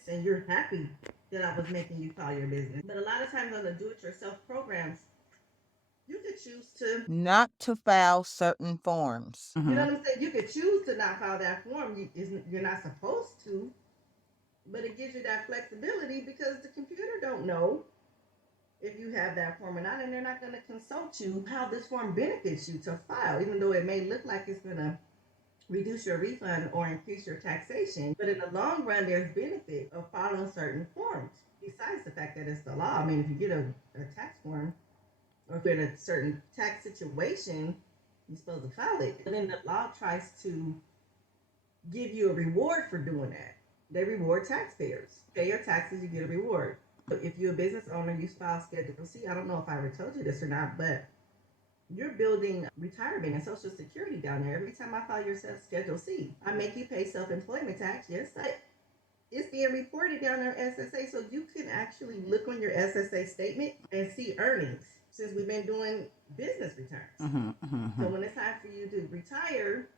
benefits and you're happy that I was making you file your business. But a lot of times on the do-it-yourself programs, you could choose to not to file certain forms. you know what I'm saying? You could choose to not file that form. You're not supposed to, but it gives you that flexibility because the computer don't know if you have that form or not, and they're not going to consult you how this form benefits you to file, even though it may look like it's going to reduce your refund or increase your taxation. But in the long run, there's benefit of following certain forms. Besides the fact that it's the law. I mean, if you get a tax form or if you're in a certain tax situation, you're supposed to file it. But then the law tries to give you a reward for doing that. They reward taxpayers. Pay your taxes, you get a reward. But if you're a business owner, you file Schedule C. I don't know if I ever told you this or not, but you're building retirement and Social Security down there. Every time I file your Schedule C, I make you pay self-employment tax. Yes, it's being reported down there SSA, so you can actually look on your SSA statement and see earnings since we've been doing business returns. So when it's time for you to retire,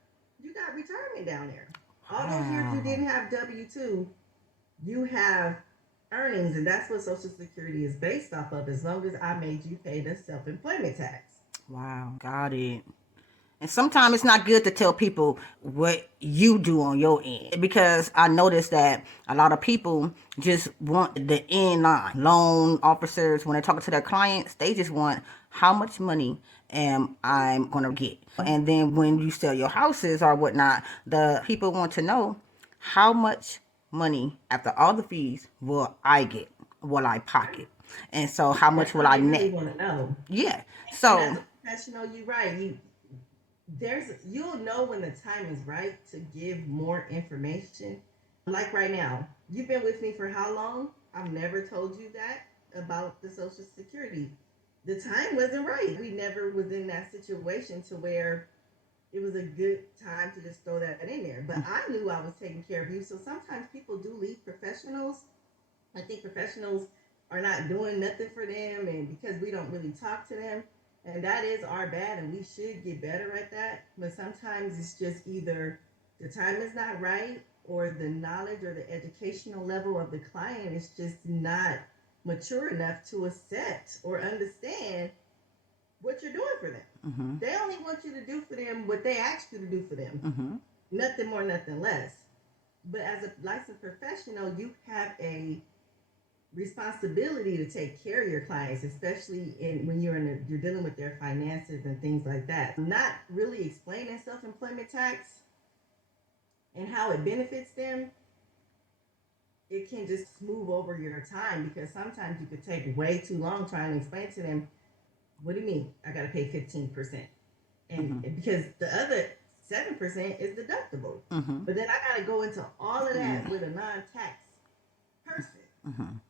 you got retirement down there. All those years you didn't have W-2, you have earnings, and that's what Social Security is based off of, as long as I made you pay the self-employment tax. Wow, got it. And sometimes it's not good to tell people what you do on your end, because I noticed that a lot of people just want the end line. Loan officers, when they're talking to their clients, they just want how much money am I going to get. And then when you sell your houses or whatnot, the people want to know how much money after all the fees will I get, will I pocket. And so how much will I net? Really want to know. Yeah. So and as a professional, you're right. You'll know when the time is right to give more information. Like right now, you've been with me for how long? I've never told you that about the Social Security. The time wasn't right. We never was in that situation to where it was a good time to just throw that in there. But I knew I was taking care of you. So sometimes people do leave professionals. I think professionals are not doing nothing for them, and because we don't really talk to them, and that is our bad, and we should get better at that. But sometimes it's just either the time is not right, or the knowledge or the educational level of the client is just not mature enough to accept or understand what you're doing for them. They only want you to do for them what they asked you to do for them. Nothing more, nothing less. But as a licensed professional, you have a responsibility to take care of your clients, especially when you're dealing with their finances and things like that. Not really explaining self-employment tax and how it benefits them, it can just move over your time, because sometimes you could take way too long trying to explain to them, what do you mean I got to pay 15%? And because the other 7% is deductible. But then I got to go into all of that with a non-tax person.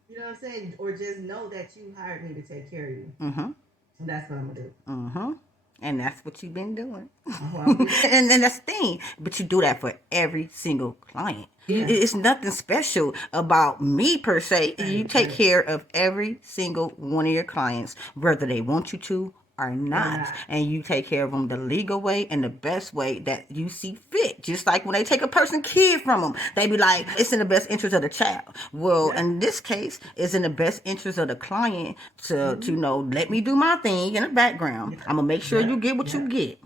You know what I'm saying? Or just know that you hired me to take care of you. And that's what I'm going to do. And that's what you've been doing. And then that's the thing. But you do that for every single client. Yeah. It's nothing special about me per se. You take care of every single one of your clients, whether they want you to or not. And you take care of them the legal way and the best way that you see fit. Just like when they take a person's kid from them, they be like, it's in the best interest of the child. Well, in this case, it's in the best interest of the client to know, let me do my thing in the background. I'm going to make sure you get what you get.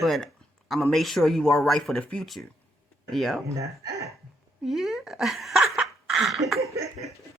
But I'm going to make sure you are right for the future. And that's that. Yeah.